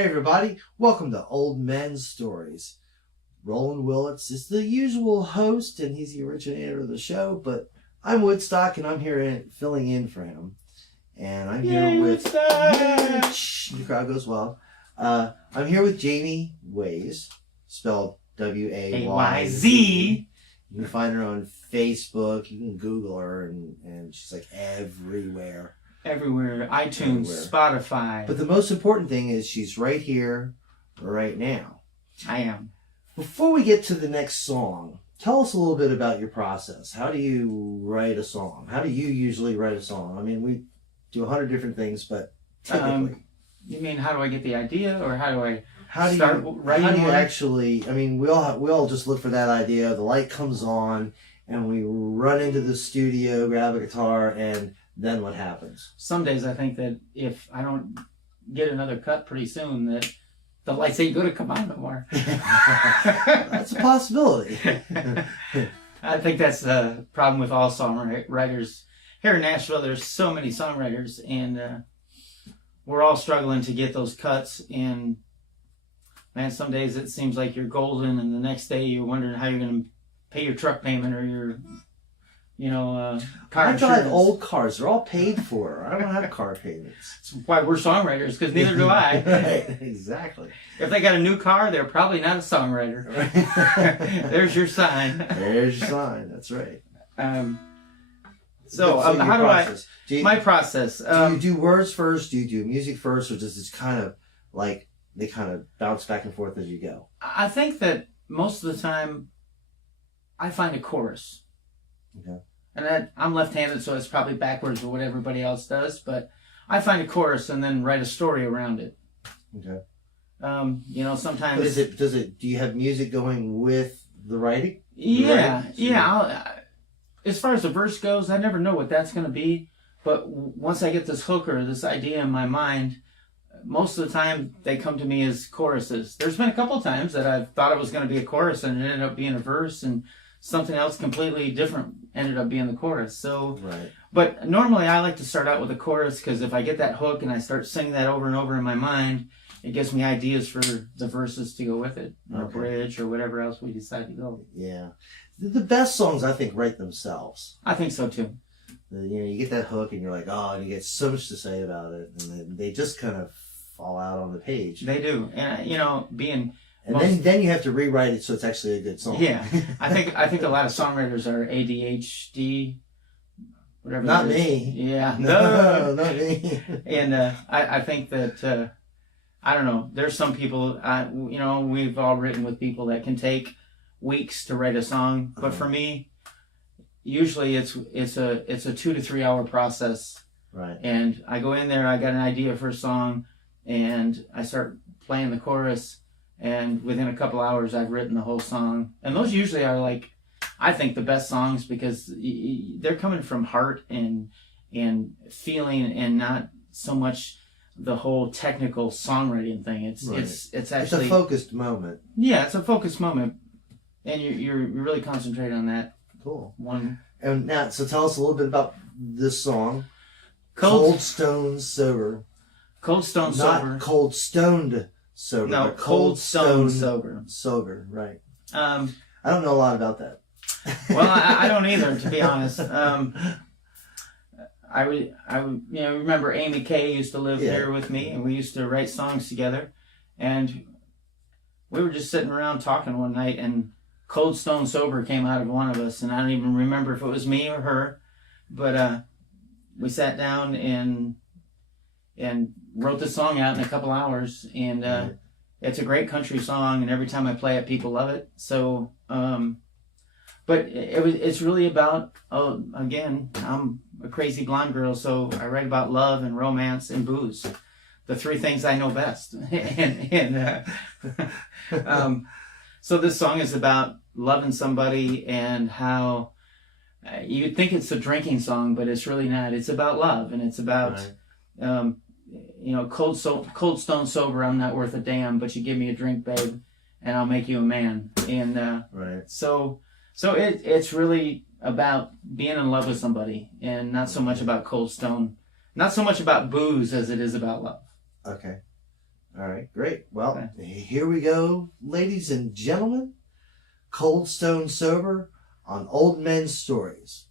Hey everybody, welcome to Old Men's Stories. Roland Willits is the usual host and he's the originator of the show, but I'm Woodstok and I'm here filling in for him. And I'm here with... Woodstock! The crowd goes well. I'm here with Jaime Wayz, spelled W-A-Y-Z. You can find her on Facebook, you can Google her, and she's like everywhere. Everywhere, iTunes, Spotify. But the most important thing is she's right here, right now. I am. Before we get to the next song, tell us a little bit about your process. How do you write a song? How do you usually write a song? I mean, we do 100 different things, but typically. You mean how do I get the idea, or how do I start writing? How do you actually? I mean, we all just look for that idea. The light comes on, and we run into the studio, grab a guitar, and then what happens? Some days I think that if I don't get another cut pretty soon, that the lights ain't going to come on no more. That's a possibility. I think that's the problem with all songwriters. Here in Nashville, there's so many songwriters, and we're all struggling to get those cuts. And man, some days it seems like you're golden, and the next day you're wondering how you're going to pay your truck payment or your... car I insurance. drive old cars. They're all paid for. I don't have car payments. That's why we're songwriters, because neither do I. Right, exactly. If they got a new car, they're probably not a songwriter. Right. There's your sign. There's your sign. That's right. How process. do I... my process. Do you do words first? Do you do music first? Or does it kind of like they kind of bounce back and forth as you go? I think that most of the time I find a chorus. Okay. And I'm left-handed, so it's probably backwards or what everybody else does. But I find a chorus and then write a story around it. Okay. Sometimes. But do you have music going with the writing? Yeah, as far as the verse goes, I never know what that's going to be. But once I get this hook or this idea in my mind, most of the time they come to me as choruses. There's been a couple of times that I've thought it was going to be a chorus and it ended up being a verse, and something else completely different ended up being the chorus. So, right. But normally I like to start out with a chorus, because if I get that hook and I start singing that over and over in my mind, it gives me ideas for the verses to go with it, or a bridge, or whatever else we decide to go. Yeah. The best songs, I think, write themselves. I think so, too. You get that hook and you're like, oh, and you get so much to say about it, and then they just kind of fall out on the page. They do. And, being... And then you have to rewrite it so it's actually a good song. Yeah. I think a lot of songwriters are ADHD, whatever. Not me. Yeah. No, not me. And I think that... I don't know. There's some people, we've all written with people that can take weeks to write a song. But for me, usually it's a 2 to 3 hour process. Right. And I go in there, I got an idea for a song, and I start playing the chorus. And within a couple hours, I've written the whole song. And those usually are, like, I think, the best songs, because they're coming from heart and feeling, and not so much the whole technical songwriting thing. It's actually... It's a focused moment. Yeah, it's a focused moment. And you're really concentrating on that. Cool. One. And now, so tell us a little bit about this song. Cold Stone Sober. Cold Stone Sober. Not Cold Stoned Sober. No, Cold Stone Sober. Sober, right. I don't know a lot about that. Well, I don't either, to be honest. I remember Amy Kay used to live there with me, and we used to write songs together. And we were just sitting around talking one night, and Cold Stone Sober came out of one of us, and I don't even remember if it was me or her. But we sat down and wrote the song out in a couple hours, and it's a great country song, and every time I play it, people love it. So, but it's really about, again, I'm a crazy blonde girl, so I write about love and romance and booze, the three things I know best. So this song is about loving somebody, and how you'd think it's a drinking song, but it's really not. It's about love, and it's about, Cold Stone Sober, I'm not worth a damn, but you give me a drink, babe, and I'll make you a man. And so it's really about being in love with somebody, and not so much about Cold Stone, not so much about booze as it is about love. Okay. All right, great. Well, here we go, ladies and gentlemen. Cold Stone Sober on Old Men's Stories.